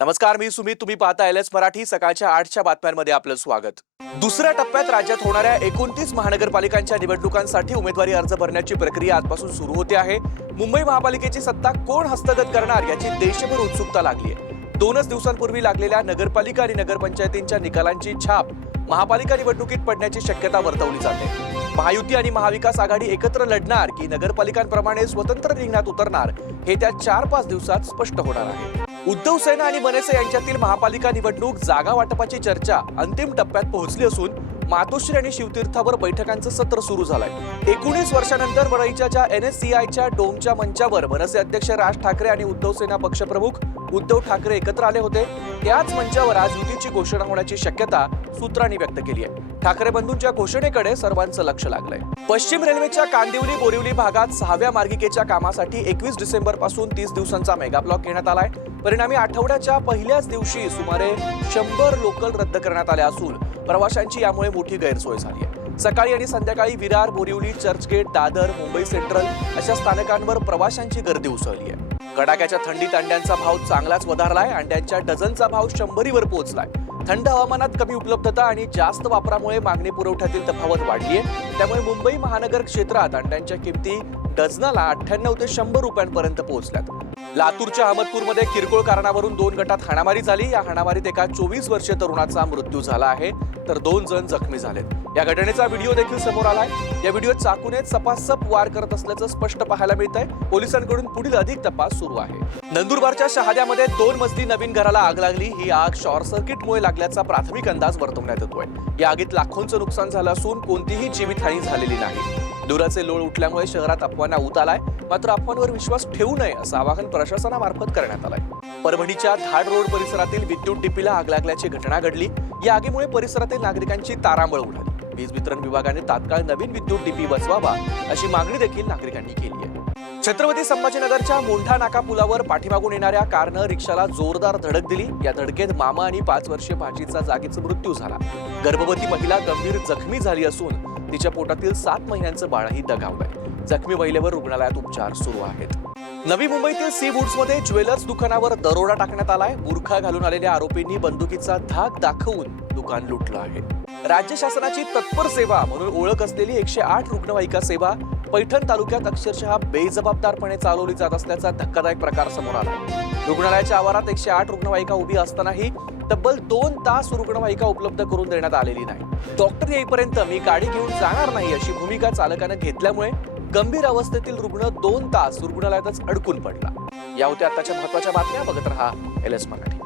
नमस्कार, मी सुमित. तुम्ही पाहता एलएस मराठी. सकाळच्या 8च्या बातम्यांमध्ये आपलं स्वागत. दुसऱ्या टप्प्यात राज्यात होणाऱ्या 29 महानगरपालिकांच्या निवडणुकांसाठी उमेदवारी अर्ज भरण्याची प्रक्रिया आजपासून सुरू होते आहे. मुंबई महापालिकेची सत्ता कोण हस्तगत करणार याची देशभर उत्सुकता लागली आहे. 2च दिवसांपूर्वी लागलेल्या नगरपालिका आणि नगरपंचायतींच्या निकालांची छाप महापालिका निवडणुकीत पडण्याची शक्यता वर्तवली जाते. महायुती आणि महाविकास आघाडी एकत्र लढणार की नगरपालिकांप्रमाणे स्वतंत्र रिंगणात उतरणार हे त्या 4-5 दिवसात स्पष्ट होणार आहे. उद्धव सेना आणि मनसे यांच्यातील महापालिका निवडणूक जागा वाटपाची चर्चा अंतिम टप्प्यात पोहोचली असून मातोश्री आणि शिवतीर्थावर बैठकांचं सत्र सुरू झालंय. 19 वर्षांनंतर वरळीच्या NSCIच्या डोमच्या मंचावर मनसे अध्यक्ष राज ठाकरे आणि उद्धव सेना पक्षप्रमुख उद्धव ठाकरे एकत्र आले होते. त्याच मंचावर आज युतीची घोषणा होण्याची शक्यता सूत्रांनी व्यक्त केली आहे. ठाकरे बंधूंच्या घोषणेकडे सर्वांचं लक्ष लागलंय. पश्चिम रेल्वेच्या कांदिवली बोरिवली भागात 6व्या मार्गिकेच्या कामासाठी 21 डिसेंबर पासून 30 दिवसांचा मेगा ब्लॉक घेण्यात आलाय. परिणामी आठवड्याच्या पहिल्याच दिवशी सुमारे 100 लोकल रद्द करण्यात आल्या असून प्रवाशांची यामुळे मोठी गैरसोय झाली आहे. सकाळी आणि संध्याकाळी विरार, बोरिवली, चर्चगेट, दादर, मुंबई सेंट्रल अशा स्थानकांवर प्रवाशांची गर्दी उसळली आहे. कडाक्याच्या थंडीत अंड्यांचा भाव चांगलाच वधारलाय. अंड्यांच्या डझनचा भाव 100वर पोहोचलाय. थंड हवामानात कमी उपलब्धता आणि जास्त वापरामुळे मागणी पुरवठ्यातील तफावत वाढली आहे. त्यामुळे मुंबई महानगर क्षेत्रात अंड्यांच्या किमती डझनाला 98 ते 100 रुपयांपर्यंत पोहोचल्यात. लातूरच्या अहमदपूरमध्ये किरकोळ कारणावरून 2 गटात हाणामारी झाली. या हाणामारीत एका 24 वर्षीय तरुणाचा मृत्यू झाला आहे तर 2 जण जखमी झालेत. या घटनेचा व्हिडिओ देखील समोर आलाय. या व्हिडिओत चाकूने सपासप वार करत असल्याचं स्पष्ट पाहायला मिळतंय. पोलिसांकडून पुढील अधिक तपास सुरू आहे. नंदुरबारच्या शहाद्यामध्ये 2 मजली नवीन घराला आग लागली. ही आग शॉर्ट सर्किटमुळे लागल्याचा प्राथमिक अंदाज वर्तवण्यात येतोय. या आगीत लाखोंचं नुकसान झालं असून कोणतीही जीवितहानी झालेली नाही. धुराचे लोळ उठल्यामुळे शहरात अफवांना ऊत आलाय. मात्र अफवांवर विश्वास ठेवू नये असं आवाहन प्रशासनामार्फत करण्यात आलंय. परभणीच्या धाड रोड परिसरातील विद्युत डिपीला आग लागल्याची घटना घडली. या आगीमुळे परिसरातील नागरिकांची तारांबळ उडाली. वीज वितरण विभागाने तात्काळ नवीन विद्युत डिपी बसवावा अशी मागणी देखील नागरिकांनी केली आहे. छत्रपती संभाजीनगरच्या मोंढा नाका पुलावर पाठीमागून येणाऱ्या कारनं रिक्षाला जोरदार धडक दिली. या धडकेत मामा आणि 5 वर्षीय भाचीचा जागीच मृत्यू झाला. गर्भवती महिला गंभीर जखमी झाली असून तिच्या पोटातील 7 महिन्यांचं बाळही दगावलंय. जखमी महिलेवर रुग्णालयात उपचार सुरू आहेत. नवी मुंबईतील सी वुड्समध्ये ज्वेलर्स दुकानावर दरोडा टाकण्यात आलाय. बुरखा घालून आलेल्या आरोपींनी बंदुकीचा धाक दाखवून दुकान लुटलं आहे. राज्य शासनाची तत्पर सेवा म्हणून ओळख असलेली 108 रुग्णवाहिका सेवा पैठण तालुक्यात अक्षरशः बेजबाबदारपणे चालवली जात असल्याचा धक्कादायक प्रकार समोर आला. रुग्णालयाच्या आवारात 108 रुग्णवाहिका उभी असतानाही तब्बल 2 तास रुग्णवाहिका उपलब्ध करून देण्यात आलेली नाही. डॉक्टर येईपर्यंत मी गाडी घेऊन जाणार नाही अशी भूमिका चालकानं घेतल्यामुळे गंभीर अवस्थेतील रुग्ण 2 तास रुग्णालयातच अडकून पडला. या होत्या आताच्या महत्त्वाच्या बातम्या. बघत रहा एलएस मराठी.